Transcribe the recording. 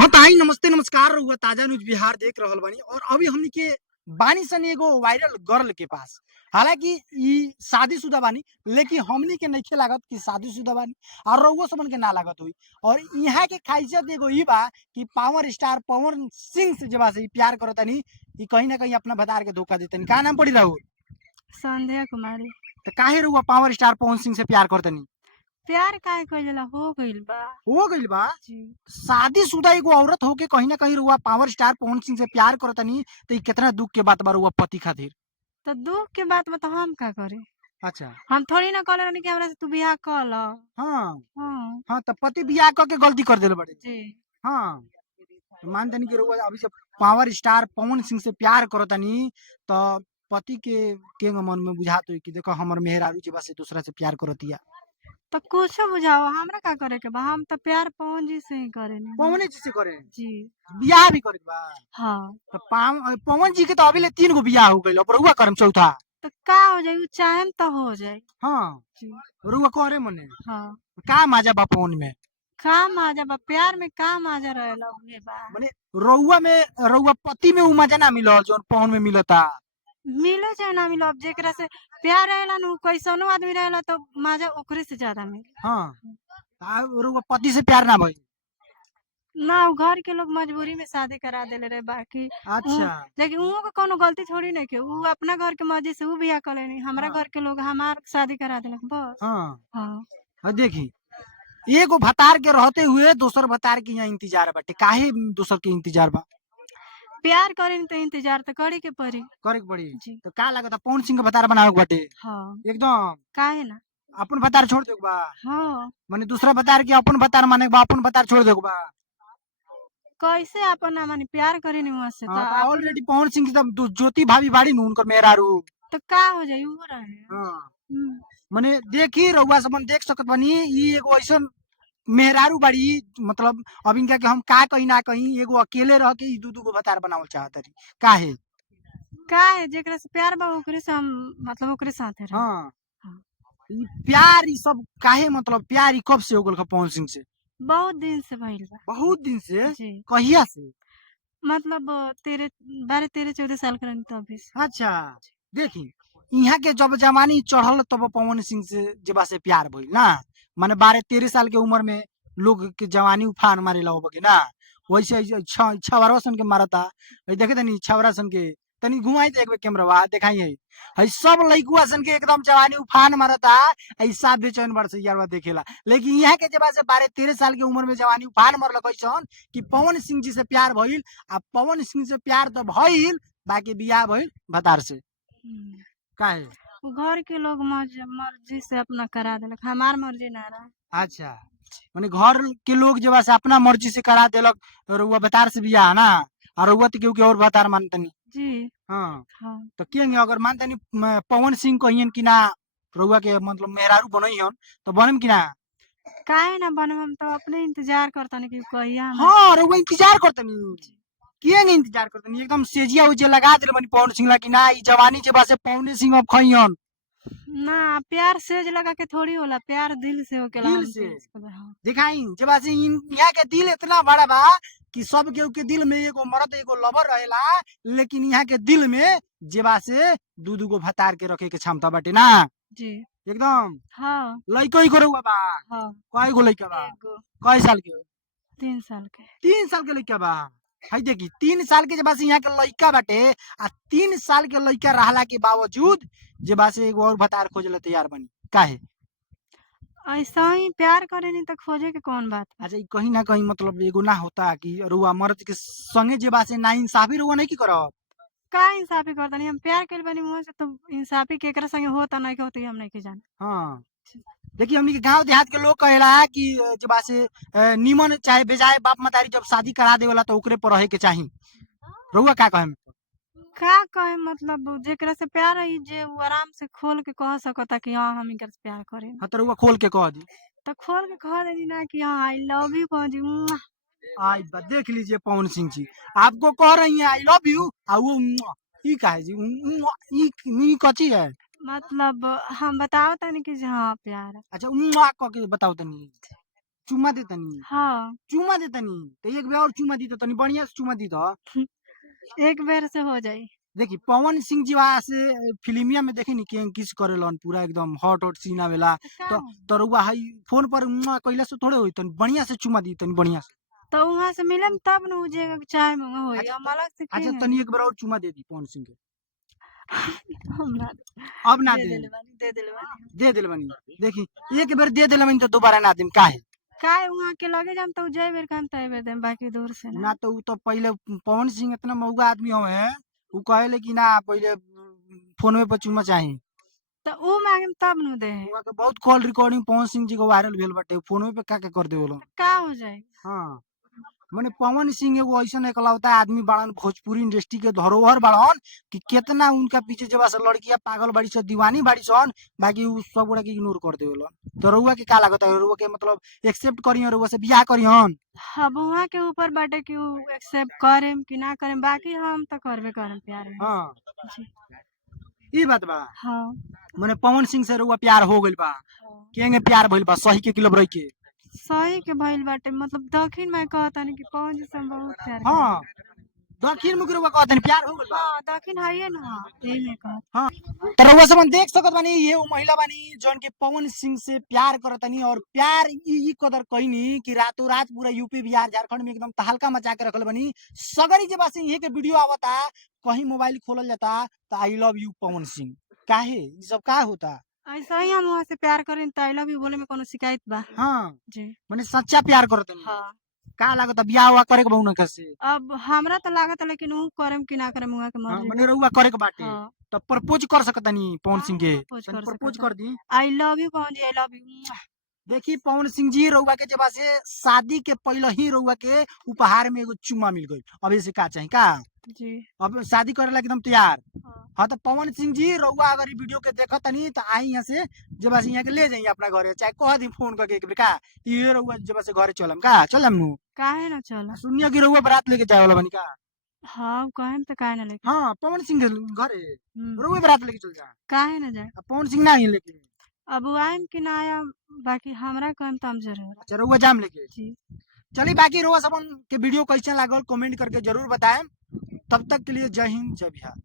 हाँ ताई नमस्ते नमस्कार रहुआ ताजा न्यूज बिहार देख रहल बानी और अभी हमनी के बानी सन एगो वायरल गर्ल के पास। हालांकि ई शादीशुदा बानी लेकिन हमनी के नइखे लागत कि शादीशुदा बानी और रउआ समन के ना लागत हुई। और यहाँ के खासियत एगो ई बा कि पावर स्टार पवन सिंह से जब से ई प्यार करतनी ई कहीं ना कहीं अपना भतार के धोखा देतनी। का नाम पड़ी राहुल? संध्या कुमारी। तो काहे रउआ पावर स्टार पवन सिंह से प्यार करतनी? प्यार काहे कइला हो गइल बा हो गइल बा। जी। शादीशुदा एगो औरत होके कहीं ना कहीं रउआ पावर स्टार पवन सिंह से प्यार करतनी तो ई कितना दुख के बात बा रउआ पति खातिर। तो दुख के बात बता हम का करे। अच्छा। हम थोड़ी ना कहले रहनी कि हमरा से तू बियाह कर ल। हाँ हाँ हाँ तो पति बियाह करके गलती कर देले बड़े। जी। हाँ तो मान तनी कि रउआ अभी से पावर स्टार पवन सिंह से प्यार करतनी तो पति के मन में बुझात होई कि देखो हमर मेहरारू जे बा से दूसरा से प्यार करतिया। तो कुछ बुझाओ हमरा का करे के बा। हम तो प्यार पवन जी से ही करेनी। पवन जी से करे जी। बियाह भी करे के बा। हाँ तो पवन जी के तो अभी ले 3 गो बियाह हो गइल अब रउआ करम चौथा। तो का हो जाई, उ चाहेम तो हो जाई। हाँ जी। रउआ करे मने हाँ का मजा बा पवन में? का मजा बा प्यार में, का मजा रहेला उहे बा। माने रउआ पति में उ मजा ना मिलल जौन पवन में मिलता। मिलो चाहे ना मिलो, अब जेकरा से प्यार रहेला नु कैसनो आदमी रहेला तो मजा ओकरे से ज्यादा मिले। हाँ रउआ पति से प्यार ना भइल। ना उ घर के लोग मजबूरी में शादी करा देले रहे बाकी अच्छा। लेकिन उहो के कोनो गलती थोड़ी नहीं के उ अपना घर के मर्जी से उ बियाह कर लेनी। हमरा हाँ घर के लोग हमार शादी करा देलक बस। हाँ हाँ और देखी एगो भतार के रहते हुए दोसर भतार के यहाँ इंतजार बाटे। काहे दोसर के इंतजार बा? प्यार करेनी तो इंतजार तो करे के पड़ी। करे के पड़ी। जी। तो का लागत पवन सिंह के भतार बनावे के बाटे? हाँ एकदम काहे ना। अपन भतार छोड़ देके बा। हाँ माने दूसरा भतार के अपन भतार माने के बा, अपन भतार छोड़ देके बा। कैसे अपन ना मानी प्यार करेनी वहां से हाँ तो तो ऑलरेडी पवन सिंह की तो ज्योति भाभी बाड़ी नु उनकर मेहरारू। तो का हो जाई उ रहे। हाँ हम्म। माने देखी रउआ समन देख सकत बानी ई एगो ऐसन मेहरारू बाड़ी। मतलब अब इनका के हम का कहीं ना कहीं एगो अकेले रह के ई दू गो भतार बनावल चाहत रही। काहे? का है जेकरा से प्यार बा ओकरे से हम मतलब ओकरे साथे रहे। हाँ हाँ। ई प्यार ई सब काहे मतलब प्यार ई कब से हो गल पवन सिंह से? बहुत दिन से भइल बा। बहुत दिन से। जी। कहिया से? मतलब तेरे 12-13-14 साल के रहनी तभी से। अच्छा देखी यहाँ के जब जवानी चढ़ल तब पवन सिंह से जेबा से प्यार भइल ना। माने 12-13 साल के उम्र में लोग के जवानी उफान मारे ला होबे ना। वैसे छवरवा सन के मारता। देखे तनी छवरा सन के तनी घुमाई दे एक बेर कैमरा देखाई है सब लइकुआ सन के एकदम जवानी उफान मारता। ऐसा बेचैन बड़ से यारवा देखेला लेकिन यहाँ के जेबा से 12-13 साल के उम्र में जवानी उफान मरल कैसन कि पवन सिंह जी से प्यार भइल। आ पवन सिंह से प्यार तो भइल बाकी बियाह भइल भतार से। हम्म। काहे? उ घर के लोग मर्जी से अपना करा देलक, हमार मर्जी ना रहा। अच्छा माने घर के लोग जब से अपना मर्जी से करा देलक रउआ भतार से बियाह ना। और रउआ तो केहू के और भतार मानतनी। जी। हाँ हाँ तो केंगे अगर मानतनी पवन सिंह कहियन कि ना रउआ के मतलब मेहरारू बनइहन तो बनम कि ना? काहे ना बने, हम तो अपने इंतजार करतनी कि कहिया हमरा। हाँ रउआ इंतजार करतनी। केंगे इंतजार करतनी एकदम सेजिया उजिया लगा देले बनी पवन सिंह ला कि ना ई जवानी जेबा से पवन सिंह अब खइहन। ना प्यार सेज लगा के थोड़ी होला, प्यार दिल से होकेला। दिल हम से हाँ। दिखाई जब से यहाँ के दिल इतना बड़ा बा कि सब केहू के दिल में एगो मर्द एगो लवर रहेला। लेकिन यहाँ के दिल में जेबा से दू गो भतार के रखे के क्षमता बाटे ना। जी। एकदम हाँ लइको ही रउआ बा। हाँ कय गो लइका बा? एगो कय साल के? 3 साल के। 3 साल के लइका बा। है देखी 3 साल के जेबा से यहाँ के लइका बाटे। आ 3 साल के लइका रहला के बावजूद जेबा से एगो और भतार खोजले तैयार बनी। काहे? ऐसा ही प्यार करेनी तो खोजे के कौन बात बा। अच्छा कहीं ना कहीं मतलब एगो ना होता कि रुआ मर्द के संगे जेबा से ना इंसाफी रुआ नहीं की करब? का इंसाफी करतनी, हम प्यार कइल बानी मुँह से तो इंसाफी केकरा संगे होता नहीं के होती हम नहीं के जाने। हाँ देखिए हमनी के गांव देहात के लोग कहेला कि जेबा से निमन चाहे बेजाए बाप मतारी जब शादी करा देवेला तो ओकरे पर रहे के चाही। रुआ का कहे? का कहे मतलब जेकरा से प्यार है जे उ आराम से खोल के कह सकता कि हाँ हम इनकर से प्यार करें। हाँ तो रुआ खोल के कह दी। तो खोल के कह देनी ना कि हाँ आई लव यू पहुंची। आई बा देख लीजिए पवन सिंह जी आपको कह रही हैं आई लव यू आ वो ई काहे जी ई कची है? मतलब हम बताओ तनी कि हाँ प्यार है। अच्छा कह के बताओ तनी। चुम्मा दे तनी हाँ चुम्मा दे तनी तो एक बेर और चुम्मा दी तो तनी बढ़िया से चुम्मा दी तो एक बेर से हो जाई। देखी पवन सिंह जी वहाँ से फिल्मिया में देखी नी कि किस करेलन पूरा एकदम हॉट हॉट सीन आवेला तो का तो हो? तरुआ हई फोन पर मुआ कइला से थोड़े होई तनी बढ़िया से चुम्मा दी तनी बढ़िया से तो वहाँ से मिलम तब न जे चाय में होई अच्छा हम अलग से अच्छा के तनी एक बार और चुम्मा दे दी पवन सिंह के हम ना अब ना दे दे देले बानी दे देले बानी। दे दिल बनी देखी एक बेर दे दिल बनी तो दोबारा ना देम काहे काहे वहाँ के लगे जाम तो जय बेर काम तय बेर देम बाकी दूर से ना ना। तो उ तो पहले पवन सिंह इतना मौगा आदमी हवे उ कहेले कि ना पहले फोनवे पर चुम्मा चाही तो ऊ मांगम तब नु दे है। उहाँ के बहुत कॉल रिकॉर्डिंग पवन सिंह जी के वायरल भेल बाटे फोनवे पे का कर देवलो का हो जाए? हाँ माने पवन सिंह एगो ऐसा एकलौता आदमी बाड़न भोजपुरी इंडस्ट्री के धरोहर बाड़न कि कितना उनका पीछे जब से लड़कियां पागल बाड़ी सन दीवानी बाड़ी सन बाकी उ सब गोड़ा के इग्नोर कर देवलन तो रउआ के का लागत है रउआ के मतलब एक्सेप्ट करियन रउआ से बियाह करियन अब वहाँ के ऊपर बाटे कि ऊ एक्सेप्ट करेम कि ना करेम बाकी हम तो करबे करम प्यार में। हाँ जी ई बात बा हाँ माने पवन सिंह से रउआ प्यार हो गइल बा हाँ। केंगे प्यार भइल बा सही के किलो के सही के भइल बाटे मतलब दक्षिण में कहतानी कि पवन जी से हम बहुत प्यार हाँ दक्षिण मुख रउआ कहतन प्यार हो गइल बा हाँ दक्षिण है ना हाँ यही में कह हाँ तो रउआ सब देख सकत बानी ये उ महिला बानी जौन के पवन सिंह से प्यार करतनी और प्यार ई कदर कईनी कि रातों रात पूरा यूपी बिहार झारखंड में एकदम तहलका मचा के रखल बनी सगरी जे बासे इहे के वीडियो आवता कहीं मोबाइल खोलल जाता तो I love you Pawan Singh काहे ई सब का होता ऐसा ही हम वहाँ से प्यार करें तो आई लव यू बोले में कोनो शिकायत बा? हाँ जी माने सच्चा प्यार करतनी हाँ। का लागत बियाह हुआ करे के बहुना कैसे अब हमरा तो लागत है लेकिन ऊ करम कि ना करम वहाँ के हाँ मर्जी माने बा। रउआ करे के बाटे हाँ तो प्रपोज कर सकतनी पवन सिंह के प्रपोज तनी कर प्रपोज सकता कर दी आई लव यू पवन जी आई लव यू। देखी पवन सिंह जी रउआ के जब से शादी के पहले ही रउआ के उपहार में एगो चुम्मा मिल गई अब इसे का चाही का जी अब शादी करे ला एकदम तैयार हाँ हाँ तो पवन सिंह जी रउआ अगर ई वीडियो के देखत तनी तो आई यहाँ से जब से यहाँ के ले जाइए अपना घरे चाहे कह दी फोन करके एक बेर का ये रउआ जब से घरे चलम का चलम नु काहे ना चला सुनिए कि रउआ बारात लेके जाए वाला बनी का हाँ कहेम तो काहे ना लेके हाँ पवन सिंह के घरे हम्म, रउआ बारात लेके चल जा काहे ना जाए अब पवन सिंह ना ही लेके अब ऊ आएम कि ना आयम बाकी हमरा कहेम तो हम जरूर अच्छा रउआ जाम लेके जी चलिए बाकी रउआ सबन के वीडियो कैसे लागल कमेंट करके जरूर बताएं तब तक के लिए जय हिंद जय बिहार।